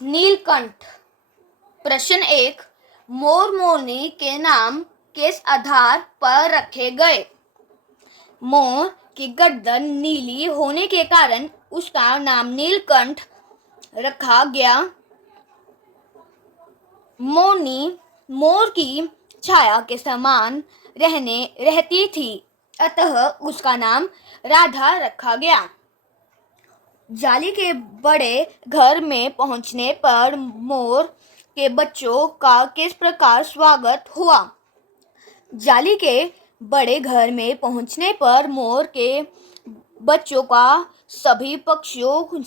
नीलकंठ। प्रश्न 1। मोर मोरनी के नाम किस आधार पर रखे गए? मोर की गर्दन नीली होने के कारण उसका नाम नीलकंठ रखा गया। मोरनी मोर की छाया के समान रहती थी, अतः उसका नाम राधा रखा गया। जाली के बड़े घर में पहुंचने पर मोर के बच्चों का किस प्रकार स्वागत हुआ? जाली के बड़े घर में पहुंचने पर मोर के बच्चों का सभी पक्षियों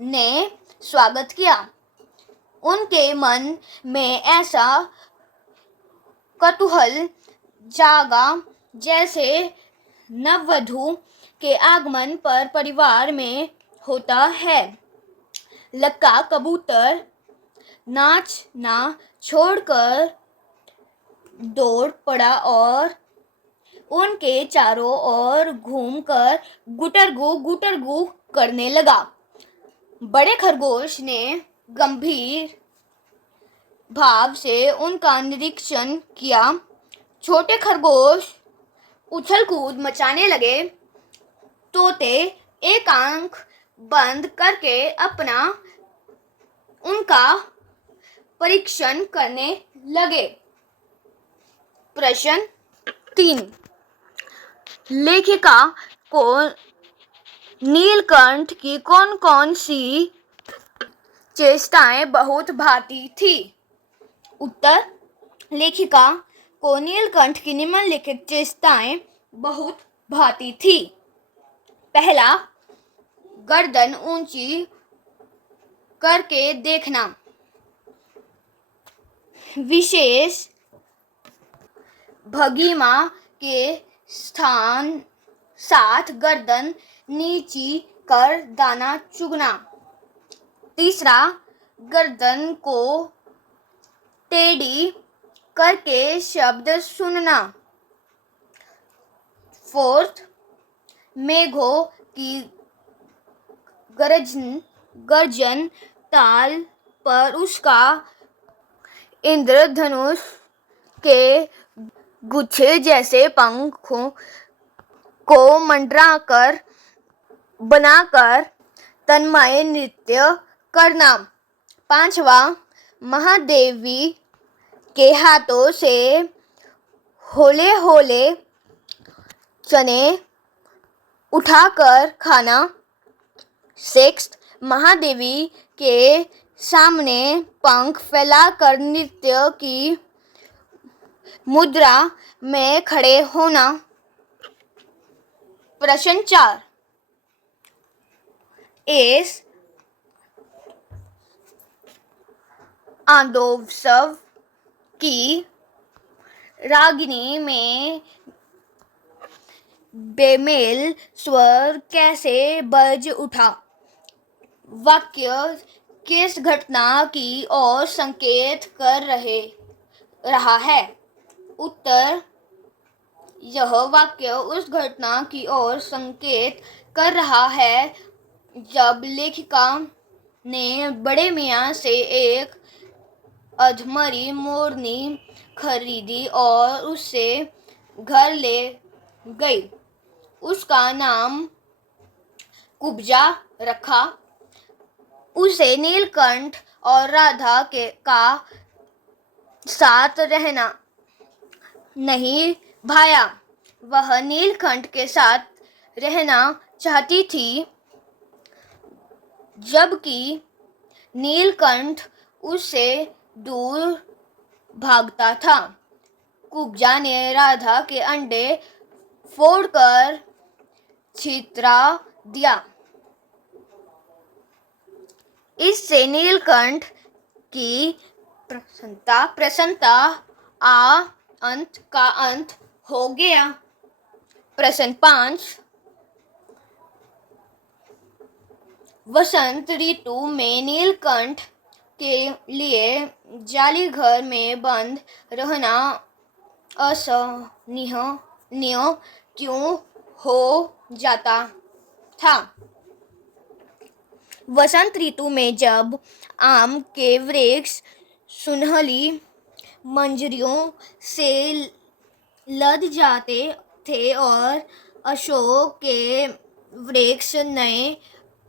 ने स्वागत किया। उनके मन में ऐसा कौतूहल जागा जैसे नववधू के आगमन पर परिवार में होता है। लक्का कबूतर नाचना छोड़कर दौड़ पड़ा और उनके चारों ओर घूमकर गुटरगू करने लगा। बड़े खरगोश ने गंभीर भाव से उनका निरीक्षण किया। छोटे खरगोश उछल कूद मचाने लगे। तोते एक आंख बंद करके उनका परीक्षण करने लगे। प्रश्न 3। लेखिका को नीलकंठ की कौन कौन सी चेष्टाएं बहुत भाती थी? उत्तर। लेखिका को नीलकंठ की निम्नलिखित चेष्टाएं बहुत भाती थी। पहला, गर्दन ऊंची करके देखना। विशेष भंगिमा के साथ गर्दन नीची कर दाना चुगना। तीसरा, गर्दन को टेढ़ी करके शब्द सुनना। फोर्थ, मेघों की गर्जन ताल पर उसका इंद्रधनुष के गुच्छे जैसे पंखों को मंडराकर बनाकर तन्मय नृत्य करना। पांचवा, महादेवी के हाथों से होले होले चने उठाकर खाना। सिक्स्थ, महादेवी के सामने पंख फैलाकर नृत्य की मुद्रा में खड़े होना। प्रश्न 4। इस आंदोत्सव की रागिनी में बेमेल स्वर कैसे बज उठा? वाक्य किस घटना की ओर संकेत कर रहा है? उत्तर। यह वाक्य उस घटना की ओर संकेत कर रहा है जब लेखिका ने बड़े मियाँ से एक अधमरी मोरनी खरीदी और उसे घर ले गई। उसका नाम कुब्जा रखा। उसे नीलकंठ और राधा का साथ रहना नहीं भाया। वह नीलकंठ के साथ रहना चाहती थी, जबकि नीलकंठ उससे दूर भागता था। कुब्जा ने राधा के अंडे फोड़कर छितरा दिया। इससे नीलकंठ की प्रसन्नता का अंत हो गया। प्रश्न 5। वसंत ऋतु में नीलकंठ के लिए जाली घर में बंद रहना असहनीय क्यों हो जाता था? वसंत ऋतु में जब आम के वृक्ष सुनहली मंजरियों से लद जाते थे और अशोक के वृक्ष नए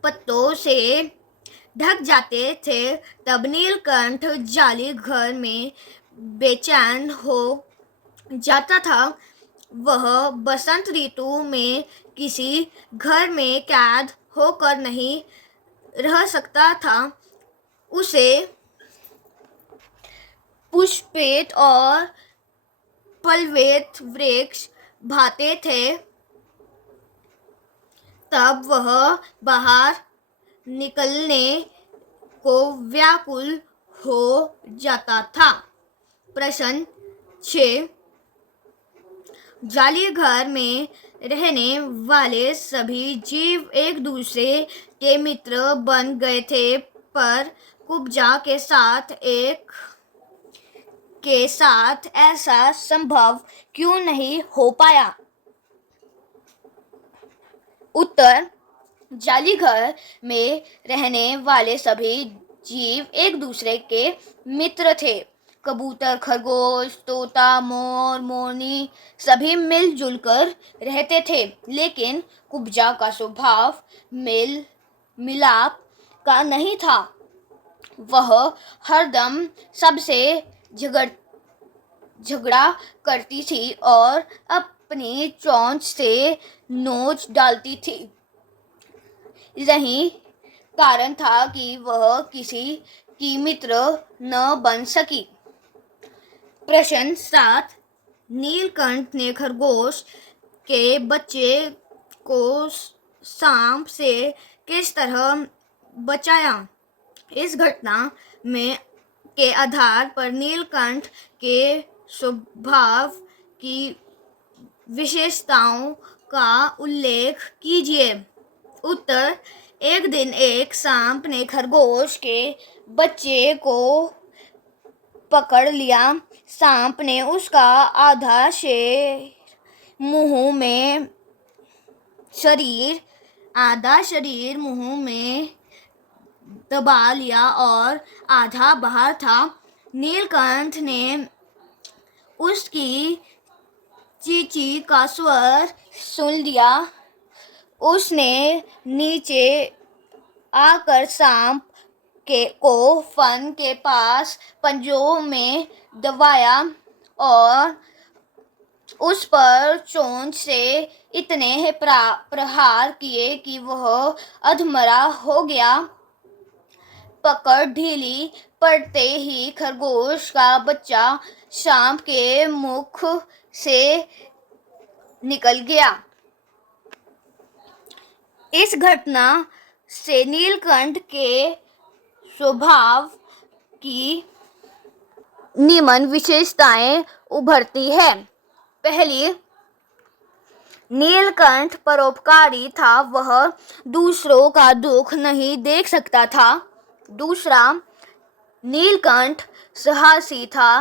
पत्तों से ढक जाते थे, तब नीलकंठ जाली घर में बेचैन हो जाता था। वह बसंत ऋतु में किसी घर में कैद होकर नहीं रह सकता था। उसे पुष्पित और फलवेत वृक्ष भाते थे। तब वह बाहर निकलने को व्याकुल हो जाता था। प्रश्न 6। जाली घर में रहने वाले सभी जीव एक दूसरे के मित्र बन गए थे, पर कुब्जा के साथ ऐसा संभव क्यों नहीं हो पाया? उत्तर: जाली घर में रहने वाले सभी जीव एक दूसरे के मित्र थे। कबूतर, खरगोश, तोता, मोर, मोरनी सभी मिलजुल कर रहते थे, लेकिन कुब्जा का स्वभाव मेल मिलाप का नहीं था। वह हरदम सबसे झगड़ा करती थी और अपनी चोंच से नोच डालती थी। यही कारण था कि वह किसी की मित्र न बन सकी। प्रश्न 7। नीलकंठ ने खरगोश के बच्चे को सांप से किस तरह बचाया? इस घटना के आधार पर नीलकंठ के स्वभाव की विशेषताओं का उल्लेख कीजिए। उत्तर: एक दिन एक सांप ने खरगोश के बच्चे को पकड़ लिया। सांप ने उसका आधा शरीर मुंह में दबा लिया और आधा बाहर था। नीलकंठ ने उसकी चींची का स्वर सुन लिया। उसने नीचे आकर सांप को फन के पास पंजों में दबाया और उस पर चोंच से इतने प्रहार किए कि वह अधमरा हो गया। पकड़ ढीली पड़ते ही खरगोश का बच्चा सांप के मुख से निकल गया। इस घटना से नीलकंठ के स्वभाव की निम्न विशेषताएं उभरती है। पहली, नीलकंठ परोपकारी था, वह दूसरों का दुख नहीं देख सकता था। दूसरा, नीलकंठ साहसी था।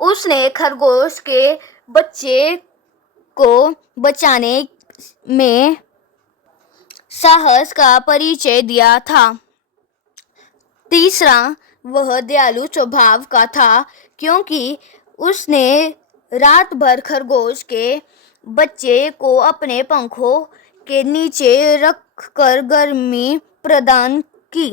उसने खरगोश के बच्चे को बचाने में साहस का परिचय दिया था। तीसरा, वह दयालु स्वभाव का था, क्योंकि उसने रात भर खरगोश के बच्चे को अपने पंखों के नीचे रखकर गर्मी प्रदान की।